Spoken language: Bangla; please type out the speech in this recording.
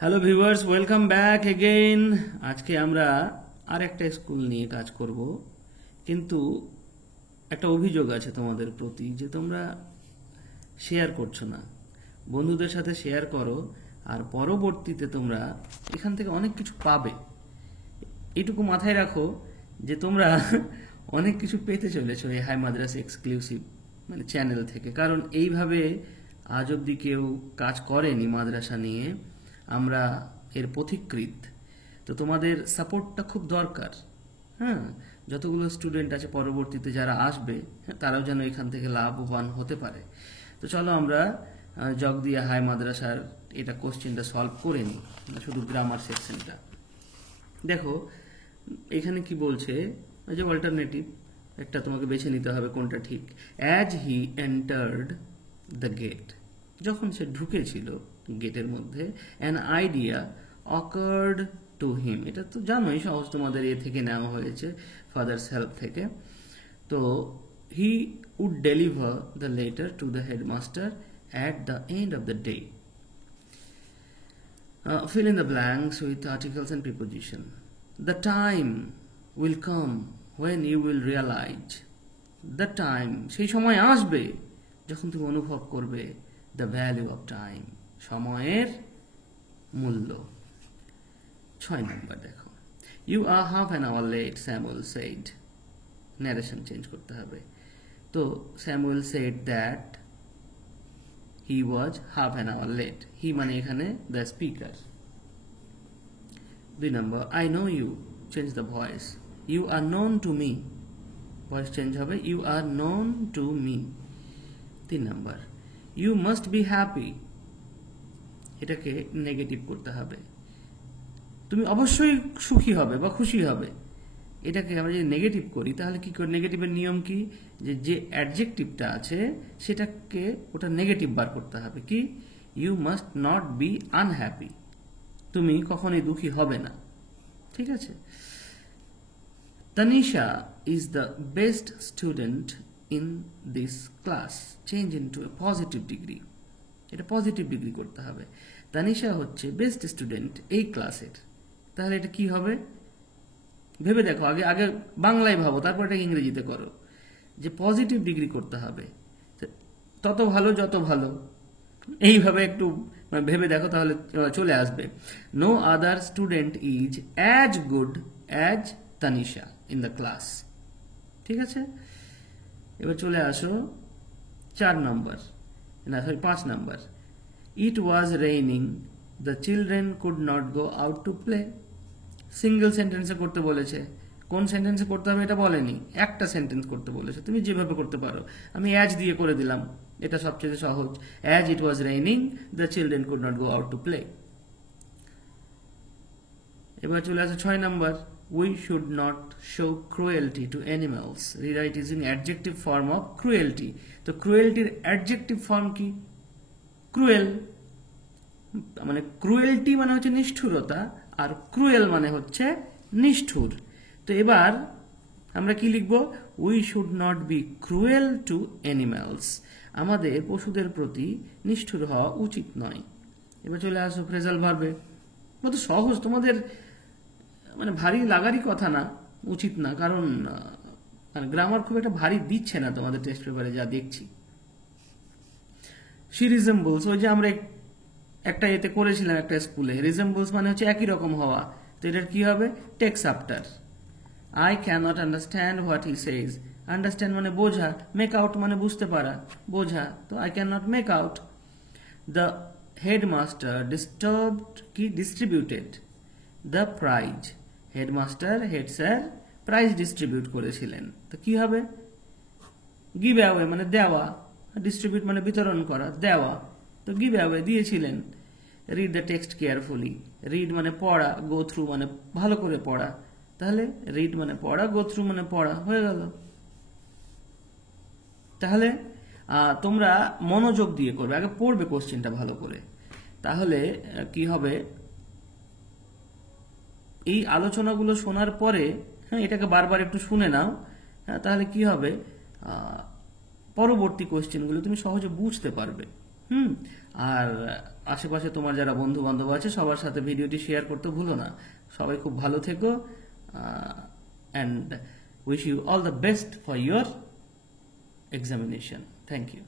Hello viewers, welcome back again. আজকে আমরা আর একটা স্কুল নিয়ে কাজ করব, কিন্তু একটা অভিযোগ আছে তোমাদের প্রতি যে তোমরা শেয়ার করছো না। বন্ধুদের সাথে শেয়ার করো, আর পরবর্তীতে তোমরা এখান থেকে অনেক কিছু পাবে। এইটুকু মাথায় রাখো যে তোমরা অনেক কিছু পেতে চলেছো এই হাই মাদ্রাস এক্সক্লুসিভ চ্যানেল থেকে, কারণ এইভাবে আজ অব্দি কেউ কাজ করেনি মাদ্রাসা নিয়ে। আমরা এর পথিকৃৎ, তো তোমাদের সাপোর্টটা খুব দরকার। হ্যাঁ, যতগুলো স্টুডেন্ট আছে পরবর্তীতে যারা আসবে, তারাও যেন এখান থেকে লাভবান হতে পারে। তো চলো আমরা জগদিয়া হাই মাদ্রাসার এটা কোশ্চেনটা সলভ করে নিই, শুধু গ্রামার সেকশনটা। দেখো এখানে কি বলছে, যে অল্টারনেটিভ একটা তোমাকে বেছে নিতে হবে কোনটা ঠিক। As he entered the gate, যখন সে ঢুকেছিল গেটের মধ্যে, an idea occurred to him. এটা তো জানোই, সহজ তোমাদের এ থেকে নেওয়া হয়েছে, ফাদার্স হেল্প থেকে। তো he would deliver the letter to the headmaster at the end of the day. Fill in the blanks with articles and preposition. The time will come when you will realize. The time, সেই সময় আসবে যখন তুমি অনুভব করবে the value of time, সময়ের মূল্য। 6 নম্বর দেখো, You are half an hour late, Samuel said. Narration change করতে হবে। তো Samuel said that he was half an hour late. He মানে এখানে the speaker. 2 number, I know you, change the voice. You are known to me, voice change হবে, you are known to me. 3 number, you must be happy, এটাকে নেগেটিভ করতে হবে। তুমি অবশ্যই সুখী হবে বা খুশি হবে। এটাকে আমরা যদি নেগেটিভ করি তাহলে কি করে? নেগেটিভের নিয়ম কি, যে অ্যাডজেক্টিভটা আছে সেটাকে ওটা নেগেটিভ বার করতে হবে। কি? You must not be unhappy, তুমি কখনোই দুঃখী হবে না। ঠিক আছে। Tanisha is the best student in this class, change into a positive degree. এটা পজিটিভ ডিগ্রি করতে হবে। তানিশা হচ্ছে বেস্ট স্টুডেন্ট এই ক্লাসের। তাহলে এটা কি হবে ভেবে দেখো, আগে আগে বাংলায় ভাবো, তারপর এটা ইংরেজিতে করো, যে পজিটিভ ডিগ্রি করতে হবে। তত ভালো যত ভালো, এইভাবে একটু ভেবে দেখো, তাহলে চলে আসবে। No other student is as good as Tanisha in the class. ঠিক আছে। এবার চলে আসো 4 নম্বর, না সরি 5 নম্বর। It was raining, the children could not go out to play. Single সেন্টেন্সে করতে বলেছে। কোন সেন্টেন্সে করতে হবে এটা বলেনি, একটা সেন্টেন্স করতে বলেছে। তুমি যেভাবে করতে পারো, আমি অ্যাজ দিয়ে করে দিলাম, এটা সবচেয়ে সহজ। As it was raining, the children could not go out to play. এবার চলে আসে 6 নম্বর, we should not show cruelty to animals, rewrite using adjective form of cruelty. তো ক্রুয়েলটির অ্যাডজেক্টিভ ফর্ম কি? ক্রুয়েল। মানে ক্রুয়েলটি মানে হচ্ছে নিষ্ঠুরতা, আর ক্রুয়েল মানে হচ্ছে নিষ্ঠুর। তো এবার আমরা কি লিখব? We should not be cruel to animals, আমাদের পশুদের প্রতি নিষ্ঠুর হওয়া উচিত নয়। এবার চলে আসো ফ্রেজাল ভার্বে। কত সহজ, তোমাদের ভারী লাগারই কথা না, উচিত না, কারণ গ্রামার খুব একটা ভারী দিচ্ছে না তোমাদের টেস্ট পেপারে যা দেখছি। শি রিজেম্বলস, ওই যে আমরা একটা এতে করেছিলাম একটা স্কুলে, রিজেম্বলস মানে হচ্ছে একই রকম হওয়া। তো এটার কি হবে? Takes after. I cannot understand what he says, understand মানে বোঝা, মেক আউট মানে বুঝতে পারা, বোঝা। তো I can not make out. The headmaster distributed the prize, headmaster head sir prize distribute করেছিলেন। তো কি হবে? গিভ অ্যাওয়ে মানে দেওয়া, ডিস্ট্রিবিউট মানে বিতরণ করা, দেওয়া। তো গিভ অ্যাওয়ে দিয়েছিলেন। Read the text carefully, read মানে পড়া, গো থ্রু মানে ভালো করে পড়া। তাহলে রিড মানে পড়া, গো থ্রু মানে পড়া, হয়ে গেল। তাহলে তোমরা মনোযোগ দিয়ে করবে, আগে পড়বে কোশ্চেনটা ভালো করে। তাহলে কি হবে, এই আলোচনাগুলো শোনার পরে, হ্যাঁ, এটাকে বারবার একটু শুনে নাও। হ্যাঁ, তাহলে কি হবে, পরবর্তী কোশ্চেনগুলো তুমি সহজে বুঝতে পারবে। আর আশেপাশে তোমার যারা বন্ধু বান্ধব আছে সবার সাথে ভিডিওটি শেয়ার করতে ভুলো না। সবাই খুব ভালো থেকো, and wish you all the best for your examination. Thank you.